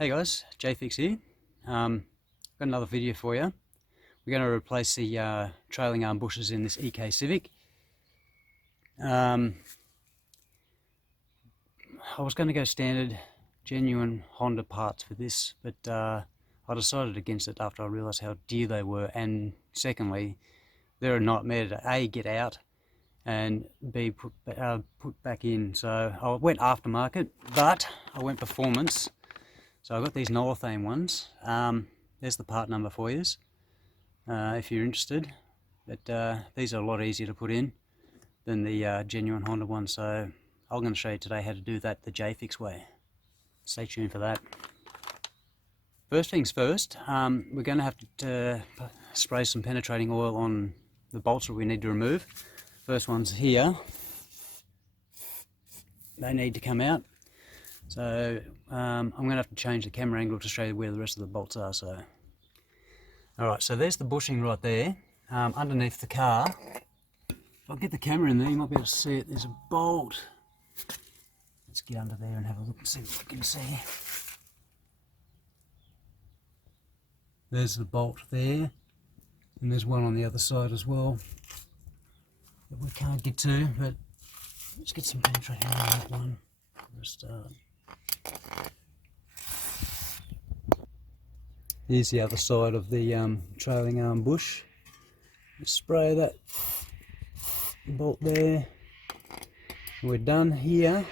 Hey guys, JayFix here. Got another video for you. We're going to replace the trailing arm bushes in this EK Civic. I was going to go standard, genuine Honda parts for this, but I decided against it after I realised how dear they were, and secondly, they're a nightmare to A, get out, and B, put back in. So I went aftermarket, but I went performance. So I've got these Northane ones. There's the part number for you if you're interested. But these are a lot easier to put in than the genuine Honda ones. So I'm going to show you today how to do that the JayFix way. Stay tuned for that. First things first, we're going to have to spray some penetrating oil on the bolts that we need to remove. First one's here. They need to come out. So I'm going to have to change the camera angle to show you where the rest of the bolts are. So, alright, so there's the bushing right there, underneath the car. If I get the camera in there, you might be able to see it. There's a bolt. Let's get under there and have a look and see what we can see. There's the bolt there, and there's one on the other side as well that we can't get to, but let's get some penetrating on that one for a start. Here's the other side of the trailing arm bush. Just spray that bolt there. We're done here.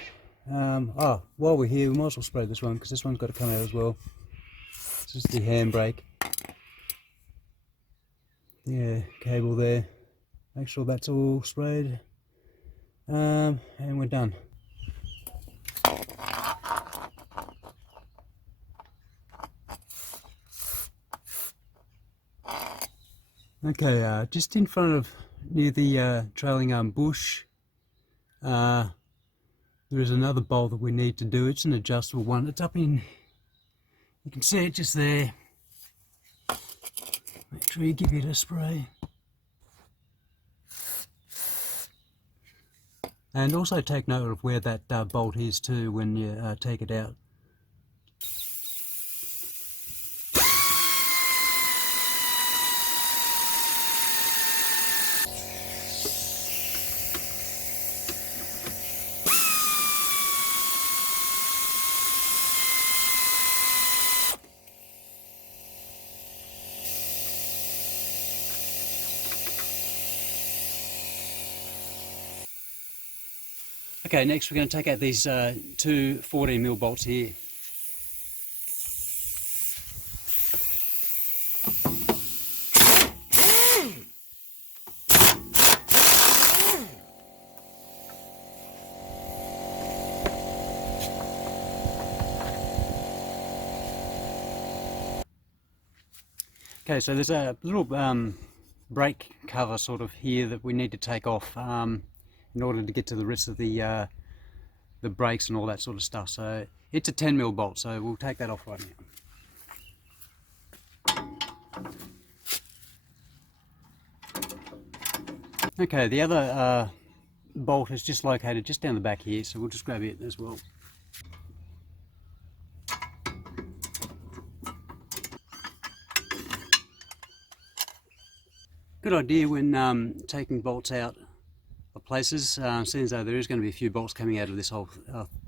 While we're here, we might as well spray this one because this one's got to come out as well. This is the handbrake. Yeah, cable there. Make sure that's all sprayed. And we're done. Okay, just in front of, near the trailing arm bush, there is another bolt that we need to do. It's an adjustable one. It's up in, you can see it just there. Make sure you give it a spray. And also take note of where that bolt is too when you take it out. Okay, next we're going to take out these two 14mm bolts here. Okay, so there's a little brake cover sort of here that we need to take off in order to get to the rest of the brakes and all that sort of stuff. So it's a 10mm bolt, so we'll take that off right now. Okay, the other bolt is just located just down the back here, so we'll just grab it as well. Good idea when taking bolts out of places, seeing as though there is going to be a few bolts coming out of this whole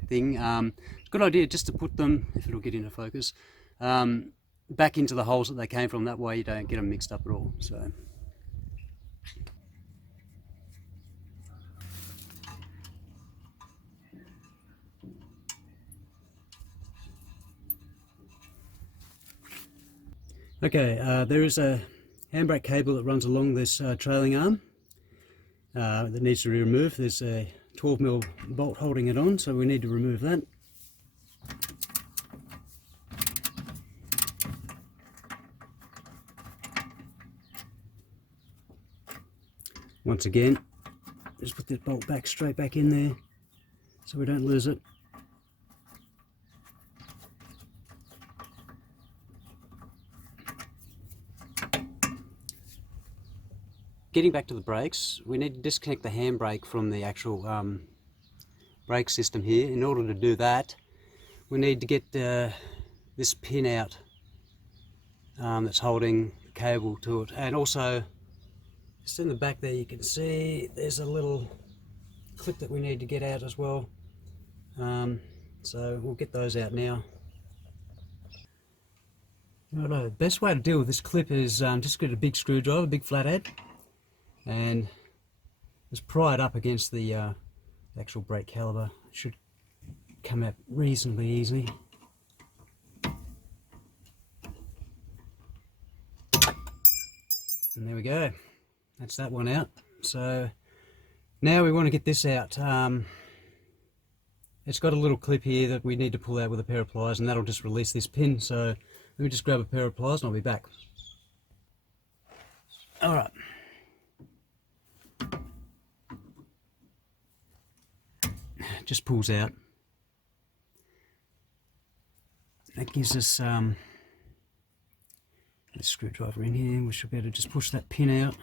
thing. It's a good idea just to put them, if it'll get into focus, back into the holes that they came from. That way you don't get them mixed up at all. So. Okay, there is a handbrake cable that runs along this trailing arm that needs to be removed. There's a 12mm bolt holding it on, so we need to remove that. Once again, just put this bolt back straight back in there so we don't lose it. Getting back to the brakes, we need to disconnect the handbrake from the actual brake system here. In order to do that, we need to get this pin out that's holding the cable to it. And also, just in the back there you can see there's a little clip that we need to get out as well. So we'll get those out now. Righto, the best way to deal with this clip is just get a big screwdriver, a big flathead, and just pry it up against the actual brake caliper. It should come out reasonably easily. And there we go. That's that one out. So now we want to get this out. It's got a little clip here that we need to pull out with a pair of pliers, and that'll just release this pin. So let me just grab a pair of pliers and I'll be back. Alright. Just pulls out. That gives us this screwdriver in here. We should be able to just push that pin out.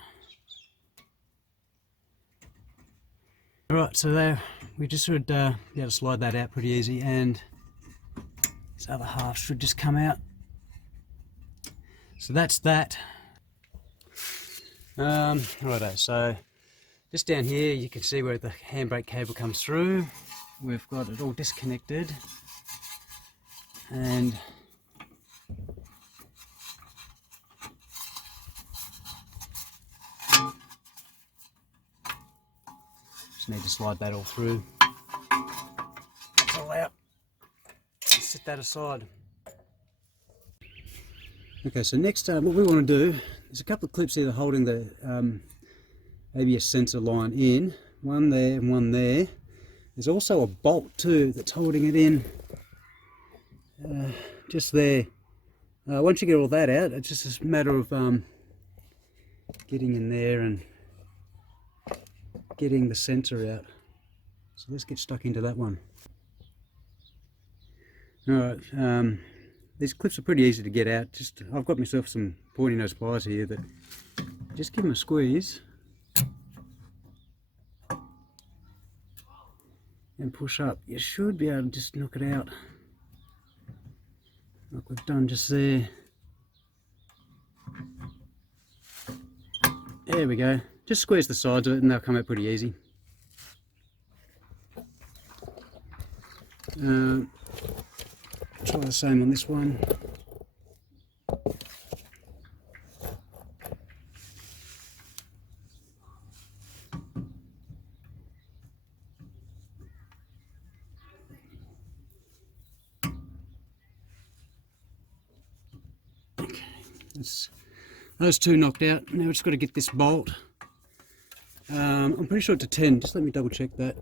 Alright, so there we just should be able to slide that out pretty easy, and this other half should just come out. So that's that. Righto, so just down here you can see where the handbrake cable comes through. We've got it all disconnected, and just need to slide that all through. It's all out. Set that aside. Okay, so next what we want to do, there's a couple of clips here holding the ABS sensor line in. One there and one there. There's also a bolt too that's holding it in just there. Once you get all that out, it's just a matter of getting in there and getting the sensor out. So let's get stuck into that one. Alright, these clips are pretty easy to get out. Just I've got myself some pointy nose pliers here that just give them a squeeze and push up. You should be able to just knock it out like we've done just there. There we go. Just squeeze the sides of it and they'll come out pretty easy. Try the same on this one. Okay, those two knocked out. Now we've just got to get this bolt. I'm pretty sure it's a 10. Just let me double check that.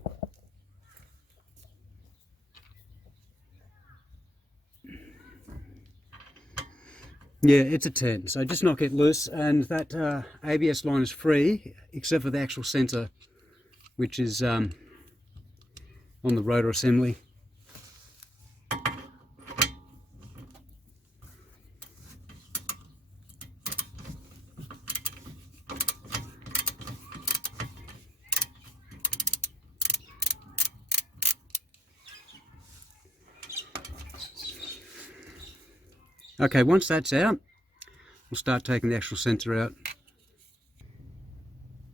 Yeah, it's a 10, so just knock it loose, and that ABS line is free, except for the actual sensor, which is on the rotor assembly. Okay, once that's out, we'll start taking the actual sensor out.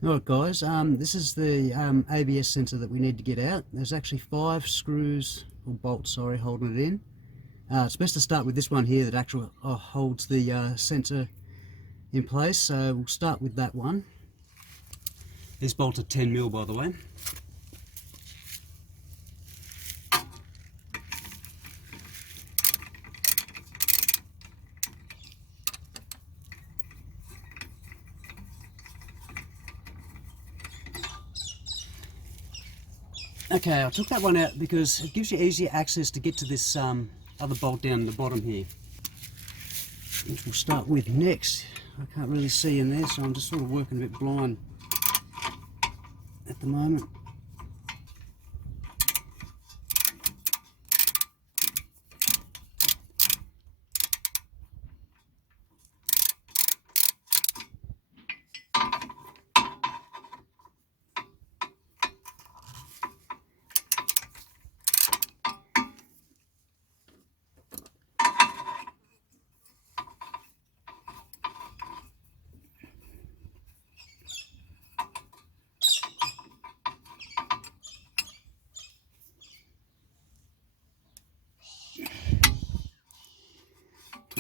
Alright guys, this is the ABS sensor that we need to get out. There's actually 5 screws, or bolts, sorry, holding it in. It's best to start with this one here that actually holds the sensor in place, so we'll start with that one. This bolt's a 10mm, by the way. Okay, I took that one out because it gives you easier access to get to this other bolt down the bottom here, which we'll start with next. I can't really see in there, so I'm just sort of working a bit blind at the moment.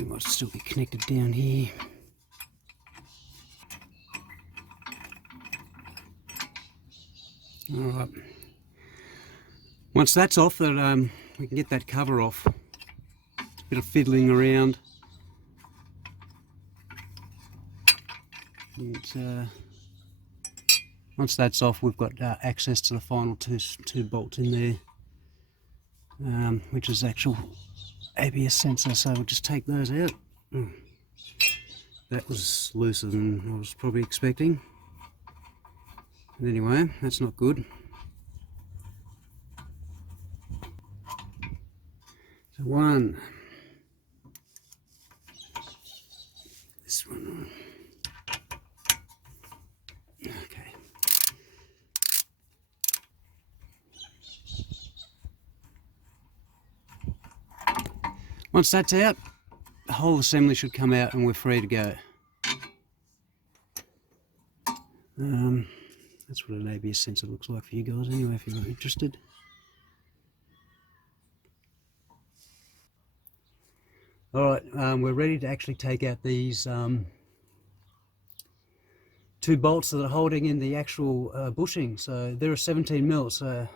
It might still be connected down here. Alright. Once that's off, that we can get that cover off. A bit of fiddling around. Once that's off, we've got access to the final two bolts in there, which is actual ABS sensor, so we'll just take those out. That was looser than I was probably expecting. But anyway, that's not good. So one. This one. Okay. Once that's out, the whole assembly should come out and we're free to go. That's what an ABS sensor looks like for you guys anyway, if you're not interested. Alright, we're ready to actually take out these two bolts that are holding in the actual bushing. So they're a 17mm, so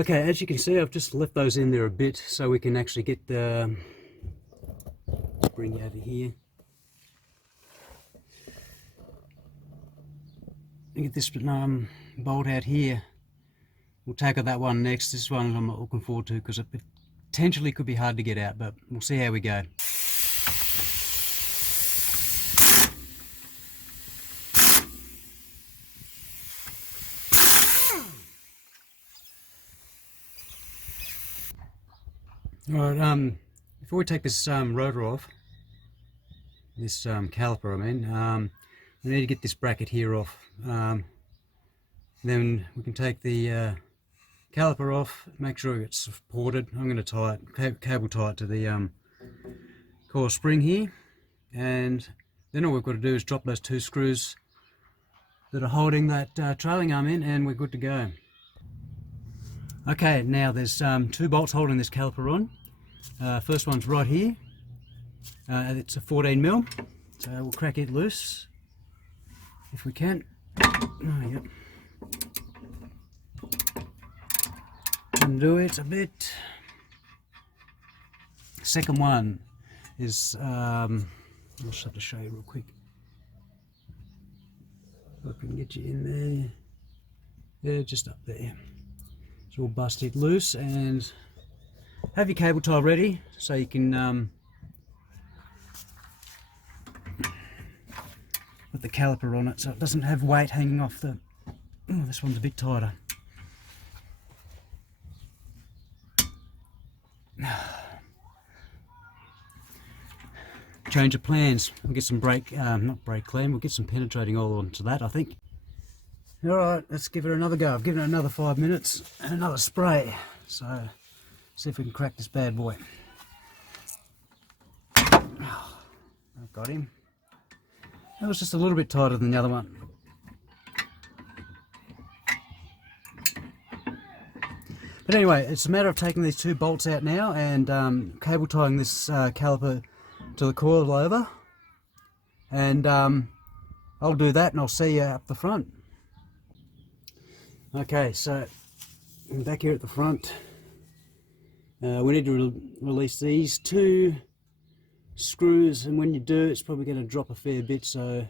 okay, as you can see, I've just left those in there a bit so we can actually get the bring it over here and get this bolt out here. We'll tackle that one next. This one I'm not looking forward to because it potentially could be hard to get out, but we'll see how we go. Alright, before we take this rotor off, this caliper I mean, we need to get this bracket here off. Then we can take the caliper off, make sure it's supported. I'm going to tie it, cable tie it to the core spring here, and then all we've got to do is drop those two screws that are holding that trailing arm in, and we're good to go. Okay, now there's two bolts holding this caliper on. First one's right here. It's a 14mm, so we'll crack it loose if we can. Oh, yep. Undo it a bit. Second one is I'll just have to show you real quick. If I can get you in there. Yeah, just up there. So we'll bust it loose and have your cable tie ready so you can put the caliper on it so it doesn't have weight hanging off the... Oh, this one's a bit tighter. Change of plans. We'll get some not brake clean, we'll get some penetrating oil onto that, I think. Alright, let's give it another go. I've given it another 5 minutes and another spray. So, see if we can crack this bad boy. Oh, I've got him. That was just a little bit tighter than the other one. But anyway, it's a matter of taking these two bolts out now and cable tying this caliper to the coil over. And I'll do that and I'll see you up the front. Okay, so I'm back here at the front. We need to release these two screws, and when you do, it's probably going to drop a fair bit, so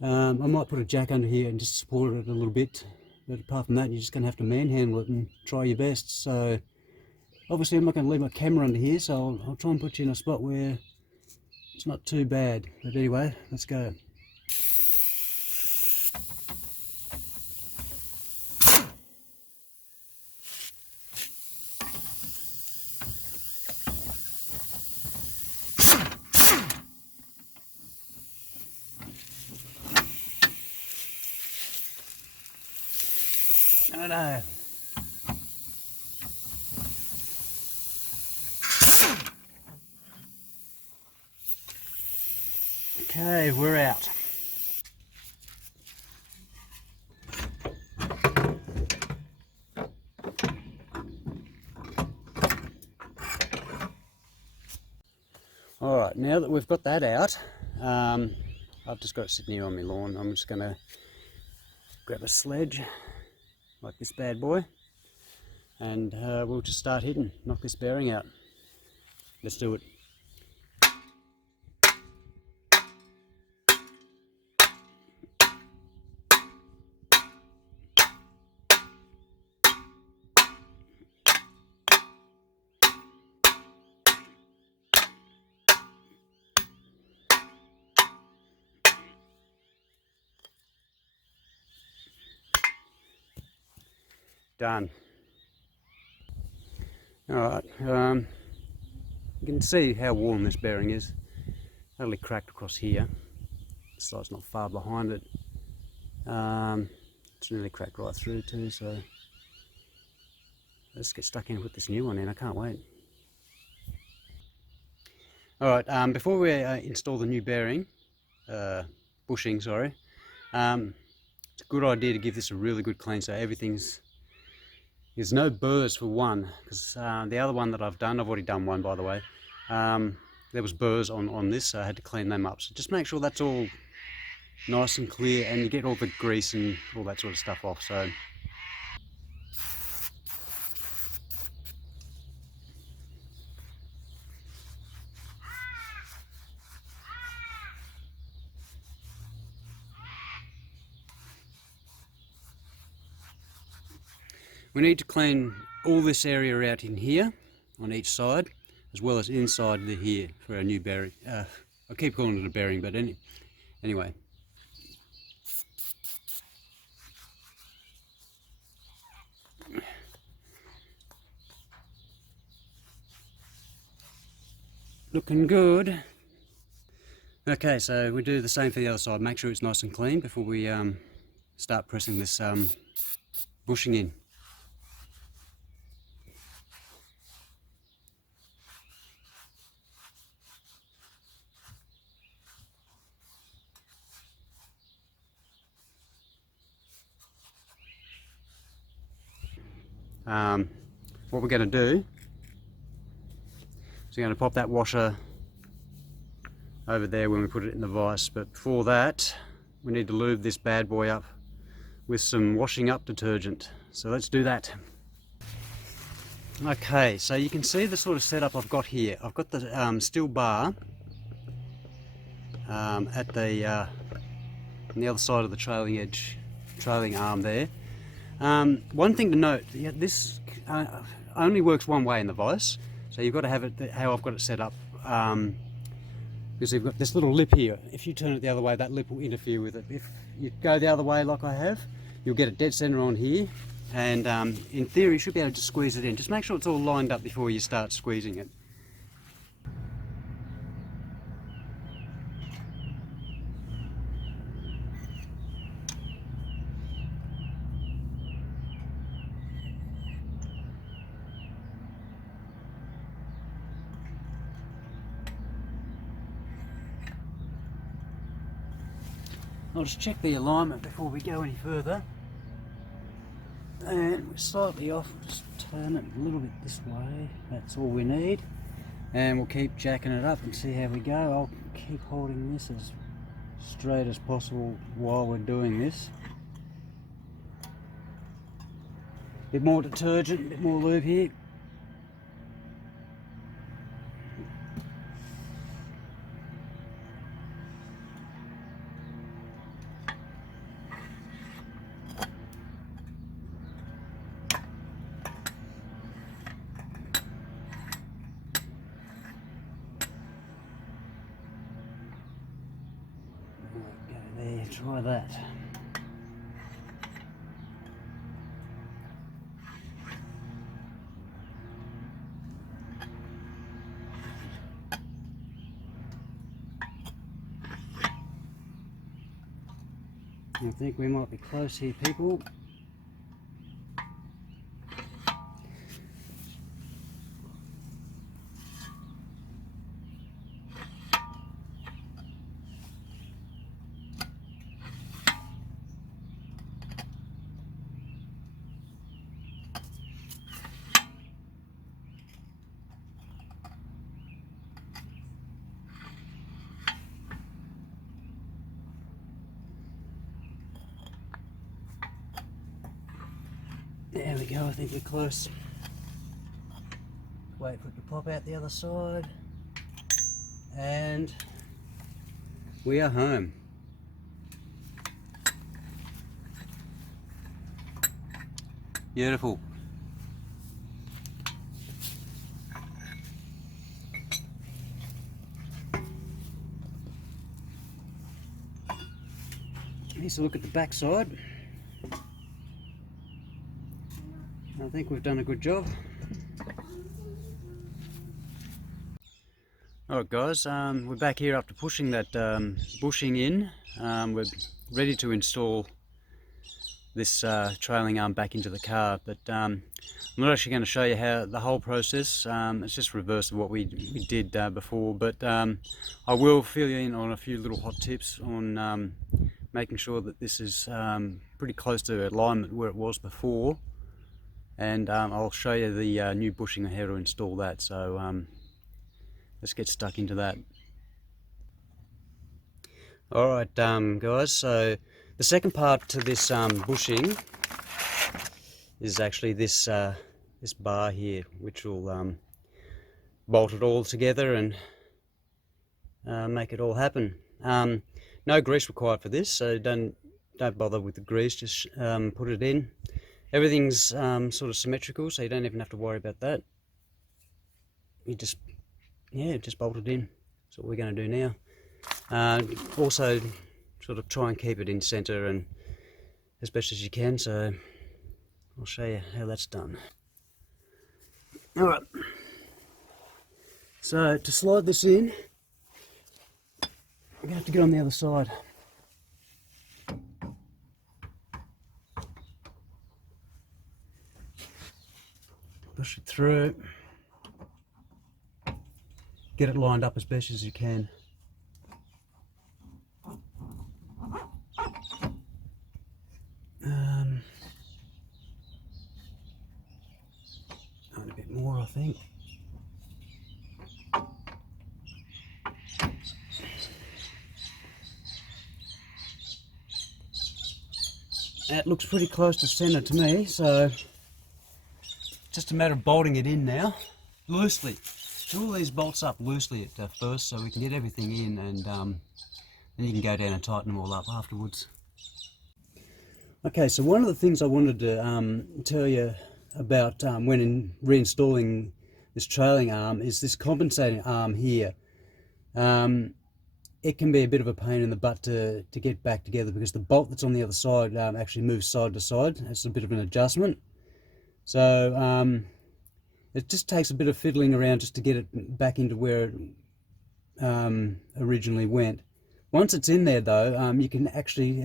I might put a jack under here and just support it a little bit, but apart from that you're just going to have to manhandle it and try your best. So obviously I'm not going to leave my camera under here, so I'll try and put you in a spot where it's not too bad. But anyway, let's go. I know. Okay, we're out. Alright, now that we've got that out, I've just got it sitting here on my lawn. I'm just going to grab a sledge like this bad boy, and we'll just start hitting, knock this bearing out. Let's do it. Done. Alright, you can see how worn this bearing is. Totally cracked across here. The side's not far behind it. It's nearly cracked right through too, so let's get stuck in and put this new one in. I can't wait. Alright, before we install the new bearing, bushing, sorry, it's a good idea to give this a really good clean so there's no burrs for one, because the other one that I've already done one by the way, there was burrs on this, so I had to clean them up. So just make sure that's all nice and clear and you get all the grease and all that sort of stuff off. So we need to clean all this area out in here on each side, as well as inside here for our new bearing. I keep calling it a bearing, but anyway. Looking good. Okay, so we do the same for the other side. Make sure it's nice and clean before we start pressing this bushing in. What we're going to do is we're going to pop that washer over there when we put it in the vise, but before that we need to lube this bad boy up with some washing up detergent. So let's do that. Okay, so you can see the sort of setup I've got here. I've got the steel bar at the on the other side of the trailing arm there. One thing to note, this only works one way in the vise, so you've got to have it how I've got it set up, because you've got this little lip here. If you turn it the other way, that lip will interfere with it. If you go the other way like I have, you'll get it dead center on here, and in theory you should be able to squeeze it in. Just make sure it's all lined up before you start squeezing it. I'll just check the alignment before we go any further. And we're slightly off, just turn it a little bit this way, that's all we need. And we'll keep jacking it up and see how we go. I'll keep holding this as straight as possible while we're doing this. A bit more detergent, a bit more lube here. Try that. I think we might be close here, people. There we go, I think we're close. Wait for it to pop out the other side. And we are home. Beautiful. Here's a look at the back side. I think we've done a good job. Alright guys, we're back here after pushing that bushing in. We're ready to install this trailing arm back into the car, but I'm not actually going to show you how the whole process. It's just reverse of what we did before, but I will fill you in on a few little hot tips on making sure that this is pretty close to alignment where it was before, and I'll show you the new bushing and how to install that. So let's get stuck into that. Alright guys, so the second part to this bushing is actually this this bar here, which will bolt it all together and make it all happen. No grease required for this, so don't bother with the grease, just put it in. Everything's sort of symmetrical, so you don't even have to worry about that. You just bolt it in. That's what we're going to do now. Also sort of try and keep it in center and as best as you can, so I'll show you how that's done. Alright, so to slide this in, we're going to have to get on the other side. Push it through, get it lined up as best as you can. A bit more, I think. That looks pretty close to center to me, so just a matter of bolting it in now, loosely. Pull these bolts up loosely at first so we can get everything in, and then you can go down and tighten them all up afterwards. Okay, so one of the things I wanted to tell you about when reinstalling this trailing arm is this compensating arm here. It can be a bit of a pain in the butt to get back together because the bolt that's on the other side actually moves side to side. It's a bit of an adjustment. So it just takes a bit of fiddling around just to get it back into where it originally went. Once it's in there though, you can actually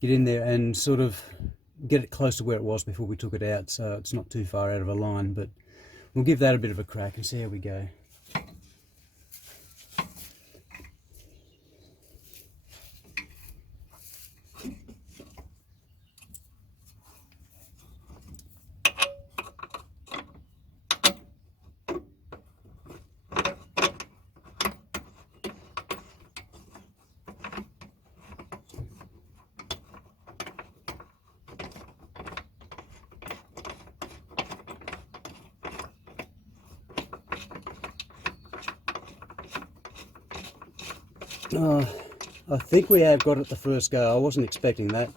get in there and sort of get it close to where it was before we took it out, so it's not too far out of a line, but we'll give that a bit of a crack and see how we go. I think we have got it the first go. I wasn't expecting that,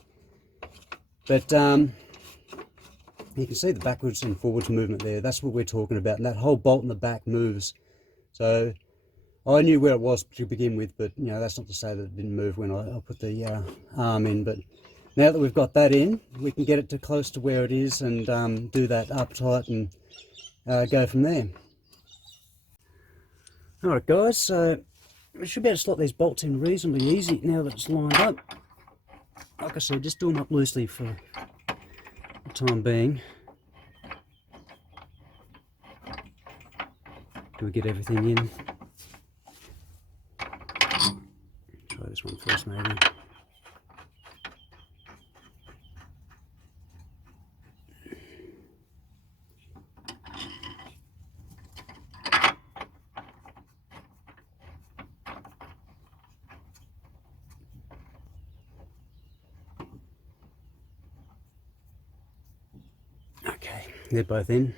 but you can see the backwards and forwards movement there. That's what we're talking about, and that whole bolt in the back moves. So I knew where it was to begin with, but you know, that's not to say that it didn't move when I put the arm in. But now that we've got that in, we can get it to close to where it is and do that up tight and go from there. Alright guys, so we should be able to slot these bolts in reasonably easy now that it's lined up. Like I said, just do them up loosely for the time being. Do we get everything in? Try this one first maybe. They're both in.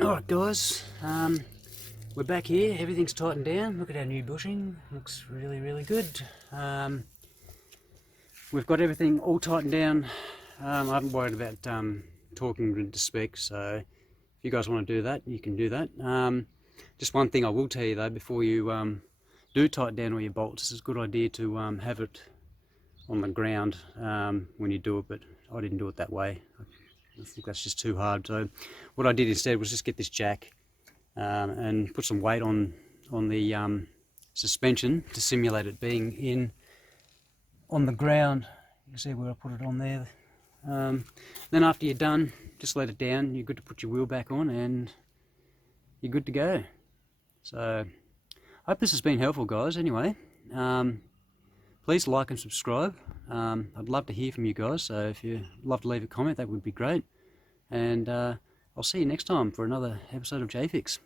Alright guys, we're back here, everything's tightened down. Look at our new bushing, looks really, really good. We've got everything all tightened down. I haven't worried about talking to spec, so if you guys want to do that, you can do that. Just one thing I will tell you though, before you do tighten down all your bolts, it's a good idea to have it on the ground when you do it, but I didn't do it that way. I think that's just too hard. So what I did instead was just get this jack and put some weight on the suspension to simulate it being on the ground. You can see where I put it on there. Then after you're done, just let it down. You're good to put your wheel back on and you're good to go. So I hope this has been helpful, guys. Anyway, please like and subscribe. I'd love to hear from you guys, so if you'd love to leave a comment, that would be great. And I'll see you next time for another episode of JayFix.